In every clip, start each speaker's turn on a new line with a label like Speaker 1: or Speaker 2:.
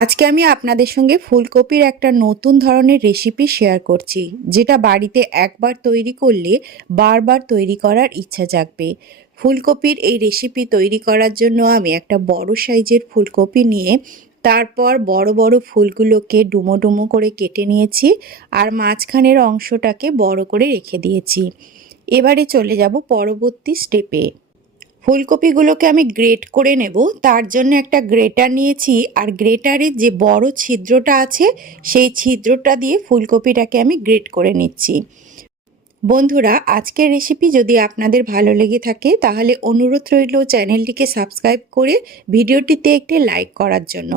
Speaker 1: আজকে আমি আপনাদের সঙ্গে ফুলকপির একটা নতুন ধরনের রেসিপি শেয়ার করছি, যেটা বাড়িতে একবার তৈরি করলে বারবার তৈরি করার ইচ্ছা জাগবে। ফুলকপির এই রেসিপি তৈরি করার জন্য আমি একটা বড় সাইজের ফুলকপি নিয়ে তারপর বড় বড় ফুলগুলোকে ডুমো ডুমো করে কেটে নিয়েছি আর মাঝখানের অংশটাকে বড় করে রেখে দিয়েছি। এবারে চলে যাব পরবর্তী স্টেপে ফুলকপিগুলোকে আমি গ্রেট করে নেব। তার জন্য একটা গ্রেটার নিয়েছি। আর গ্রেটারের যে বড় ছিদ্রটা আছে, সেই ছিদ্রটা দিয়ে ফুলকপিটাকে আমি গ্রেট করে নিচ্ছি। বন্ধুরা, আজকের রেসিপি যদি আপনাদের ভালো লেগে থাকে, তাহলে অনুরোধ রইল চ্যানেলটিকে সাবস্ক্রাইব করে ভিডিওটিতে একটি লাইক করার জন্য।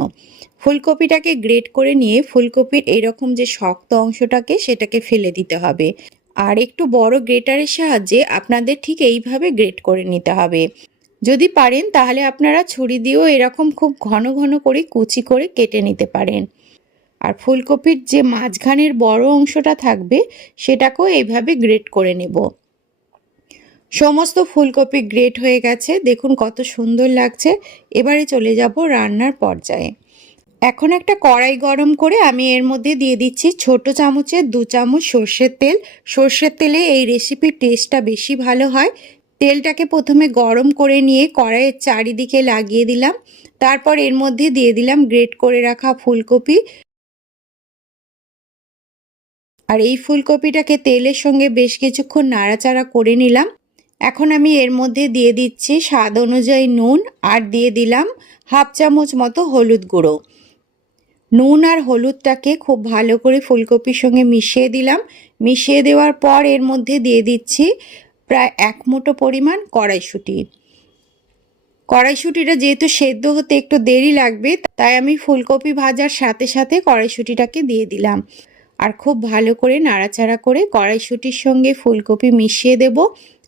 Speaker 1: ফুলকপিটাকে গ্রেট করে নিয়ে ফুলকপির এরকম যে শক্ত অংশটাকে সেটাকে ফেলে দিতে হবে। আর একটু বড় গ্রেটারের সাহায্যে আপনাদের ঠিক এইভাবে গ্রেট করে নিতে হবে। যদি পারেন, তাহলে আপনারা ছুরি দিয়েও এরকম খুব ঘন ঘন করে কুচি করে কেটে নিতে পারেন। আর ফুলকপির যে মাঝখানের বড় অংশটা থাকবে, সেটাকেও এইভাবে গ্রেট করে নেব। সমস্ত ফুলকপি গ্রেট হয়ে গেছে। দেখুন কত সুন্দর লাগছে। এবারে চলে যাব রান্নার পর্যায়ে। এখন একটা কড়াই গরম করে আমি এর মধ্যে দিয়ে দিচ্ছি ছোট চামচের দু চামচ সর্ষের তেল। সর্ষের তেলে এই রেসিপির টেস্টটা বেশি ভালো হয়। তেলটাকে প্রথমে গরম করে নিয়ে কড়াইয়ের চারিদিকে লাগিয়ে দিলাম। তারপর এর মধ্যে দিয়ে দিলাম গ্রেট করে রাখা ফুলকপি। আর এই ফুলকপিটাকে তেলের সঙ্গে বেশ কিছুক্ষণ নাড়াচাড়া করে নিলাম। এখন আমি এর মধ্যে দিয়ে দিচ্ছি স্বাদ অনুযায়ী নুন আর দিয়ে দিলাম হাফ চামচ মতো হলুদ গুঁড়ো। নুন আর হলুদটাকে খুব ভালো করে ফুলকপির সঙ্গে মিশিয়ে দিলাম। মিশিয়ে দেওয়ার পর এর মধ্যে দিয়ে দিচ্ছি প্রায় এক মুঠো পরিমাণ কড়াইশুঁটি। কড়াইশুঁটিটা যেহেতু সেদ্ধ হতে একটু দেরি লাগবে, তাই আমি ফুলকপি ভাজার সাথে সাথে কড়াইশুঁটিটাকে দিয়ে দিলাম। আর খুব ভালো করে নাড়াচাড়া করে কড়াইশুঁটির সঙ্গে ফুলকপি মিশিয়ে দেব।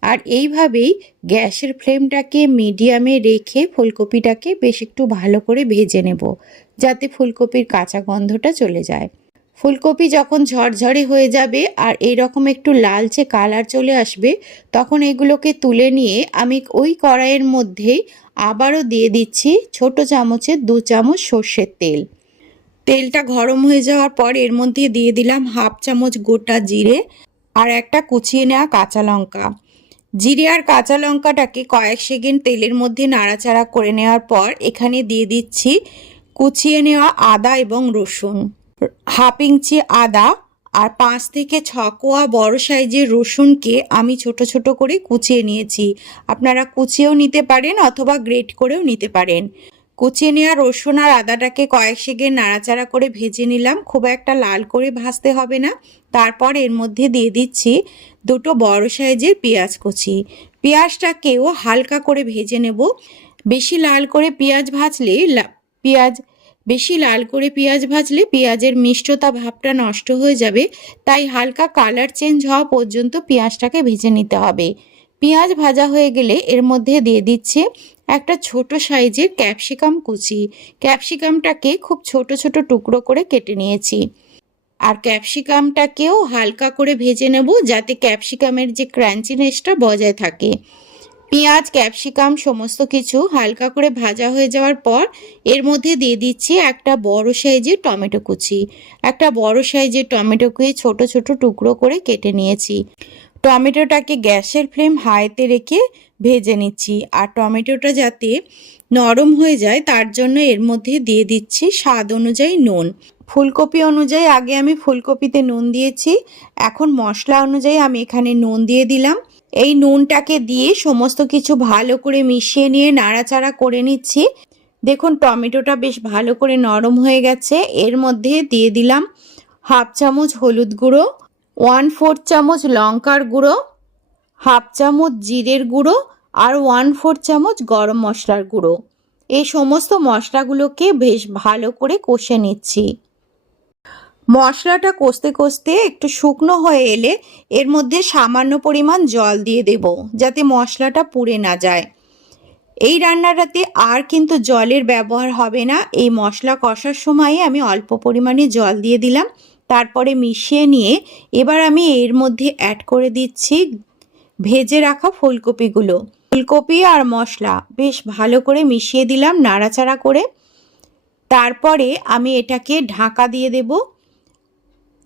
Speaker 1: আর এইভাবেই গ্যাসের ফ্লেমটাকে মিডিয়ামে রেখে ফুলকপিটাকে বেশ একটু ভালো করে ভেজে নেব, যাতে ফুলকপির কাঁচা গন্ধটা চলে যায়। ফুলকপি যখন ঝরঝরে হয়ে যাবে আর এরকম একটু লালচে কালার চলে আসবে, তখন এগুলোকে তুলে নিয়ে আমি ওই কড়াইয়ের মধ্যেই আবারও দিয়ে দিচ্ছি ছোট চামচের দু চামচ সর্ষের তেল। তেলটা গরম হয়ে যাওয়ার পর এর মধ্যে দিয়ে দিলাম হাফ চামচ গোটা জিরে আর একটা কুচিয়ে নেওয়া কাঁচা লঙ্কা। জিরে আর কাঁচা লঙ্কাটাকে কয়েক সেকেন্ড তেলের মধ্যে নাড়াচাড়া করে নেওয়ার পর এখানে দিয়ে দিচ্ছি কুচিয়ে নেওয়া আদা এবং রসুন। হাফ ইঞ্চি আদা আর পাঁচ থেকে ছ কোয়া বড় সাইজের রসুনকে আমি ছোট ছোট করে কুচিয়ে নিয়েছি। আপনারা কুচিয়েও নিতে পারেন অথবা গ্রেট করেও নিতে পারেন। কুচিয়ে নেওয়া রসুন আর আদাটাকে কয়েক সেকেন্ড নাড়াচাড়া করে ভেজে নিলাম। খুব একটা লাল করে ভাজতে হবে না। তারপর এর মধ্যে দিয়ে দিচ্ছি দুটো বড় সাইজের পেঁয়াজ কুচি। পেঁয়াজটাকেও হালকা করে ভেজে নেব। বেশি লাল করে পেঁয়াজ ভাজলে পেঁয়াজ, বেশি লাল করে পেঁয়াজ ভাজলে পেঁয়াজের মিষ্টতা, ভাবটা নষ্ট হয়ে যাবে। তাই হালকা কালার চেঞ্জ হওয়া পর্যন্ত পেঁয়াজটাকে ভেজে নিতে হবে। পেঁয়াজ ভাজা হয়ে গেলে এর মধ্যে দিয়ে দিচ্ছে একটা ছোট সাইজের ক্যাপসিকাম কুচি। ক্যাপসিকামটাকে খুব ছোট ছোট টুকরো করে কেটে নিয়েছি। আর ক্যাপসিকামটাকেও হালকা করে ভেজে নেব যাতে ক্যাপসিকামের যে ক্র্যাঞ্চিনেসটা বজায় থাকে। পেঁয়াজ, ক্যাপসিকাম সমস্ত কিছু হালকা করে ভাজা হয়ে যাওয়ার পর এর মধ্যে দিয়ে দিচ্ছি একটা বড় সাইজের টমেটো কুচি। একটা বড় সাইজের টমেটোকে ছোট ছোট টুকরো করে কেটে নিয়েছি। টমেটোটাকে গ্যাসের ফ্লেম হাইতে রেখে ভেজে নিচ্ছি আর টমেটোটা যাতে নরম হয়ে যায় তার জন্য এর মধ্যে দিয়ে দিচ্ছি স্বাদ অনুযায়ী নুন। ফুলকপি অনুযায়ী আগে আমি ফুলকপিতে নুন দিয়েছি। এখন মশলা অনুযায়ী আমি এখানে নুন দিয়ে দিলাম। এই নুনটাকে দিয়ে সমস্ত কিছু ভালো করে মিশিয়ে নিয়ে নাড়াচাড়া করে নিচ্ছি। দেখুন, টমেটোটা বেশ ভালো করে নরম হয়ে গেছে। এর মধ্যে দিয়ে দিলাম হাফ চামচ হলুদ গুঁড়ো, ওয়ান ফোর চামচ লঙ্কার গুঁড়ো, হাফ চামচ জিরের গুঁড়ো আর ওয়ান ফোর চামচ গরম মশলার গুঁড়ো। এই সমস্ত মশলাগুলোকে বেশ ভালো করে কষে নিচ্ছি। মশলাটা কষতে কষতে একটু শুকনো হয়ে এলে এর মধ্যে সামান্য পরিমাণ জল দিয়ে দেব, যাতে মশলাটা পুড়ে না যায়। এই রান্নাটাতে আর কিন্তু জলের ব্যবহার হবে না। এই মশলা কষার সময়ে আমি অল্প পরিমাণে জল দিয়ে দিলাম। তারপরে মিশিয়ে নিয়ে এবার আমি এর মধ্যে অ্যাড করে দিচ্ছি ভেজে রাখা ফুলকপিগুলো। ফুলকপি আর মশলা বেশ ভালো করে মিশিয়ে দিলাম নাড়াচাড়া করে। তারপরে আমি এটাকে ঢাকা দিয়ে দেব।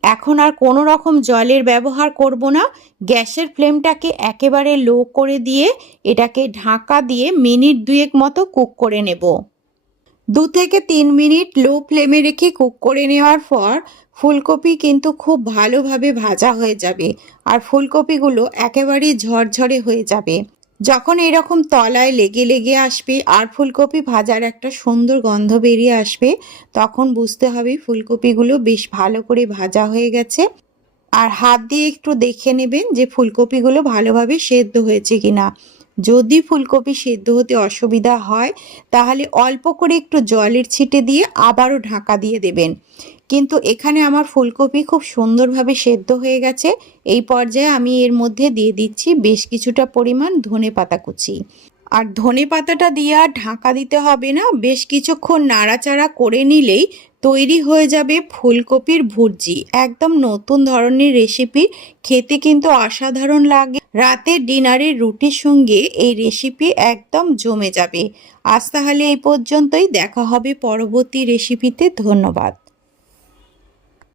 Speaker 1: এখন আর কোনো রকম জলের ব্যবহার করব না। গ্যাসের ফ্লেমটাকে একেবারে লো করে দিয়ে এটাকে ঢাকা দিয়ে মিনিট দুয়েক মতো কুক করে নেব। দু থেকে তিন মিনিট লো ফ্লেমে রেখে কুক করে নেওয়ার পর ফুলকপি কিন্তু খুব ভালোভাবে ভাজা হয়ে যাবে। আর ফুলকপিগুলো একেবারেই ঝরঝরে হয়ে যাবে। যখন এরকম তলায় লেগে লেগে আসবে আর ফুলকপি ভাজার একটা সুন্দর গন্ধ বেরিয়ে আসবে, তখন বুঝতে হবে ফুলকপিগুলো বেশ ভালো করে ভাজা হয়ে গেছে। আর হাত দিয়ে একটু দেখে নেবেন যে ফুলকপিগুলো ভালোভাবে সেদ্ধ হয়েছে কিনা। যদি ফুলকপি সেদ্ধ হতে অসুবিধা হয়, তাহলে অল্প করে একটু জলের ছিটে দিয়ে আবারও ঢাকা দিয়ে দেবেন। কিন্তু এখানে আমার ফুলকপি খুব সুন্দরভাবে সেদ্ধ হয়ে গেছে। এই পর্যায়ে আমি এর মধ্যে দিয়ে দিচ্ছি বেশ কিছুটা পরিমাণ ধনে পাতা কুচি। আর ধনে পাতাটা দিয়ে আর ঢাকা দিতে হবে না, বেশ কিছুক্ষণ নাড়াচাড়া করে নিলেই তৈরি হয়ে যাবে ফুলকপির ভুর্জি। একদম নতুন ধরনের রেসিপি খেতে কিন্তু অসাধারণ লাগে। রাতে ডিনারের রুটির সঙ্গে এই রেসিপি একদম জমে যাবে। আজ তাহলে এই পর্যন্তই। দেখা হবে পরবর্তী রেসিপিতে ধন্যবাদ।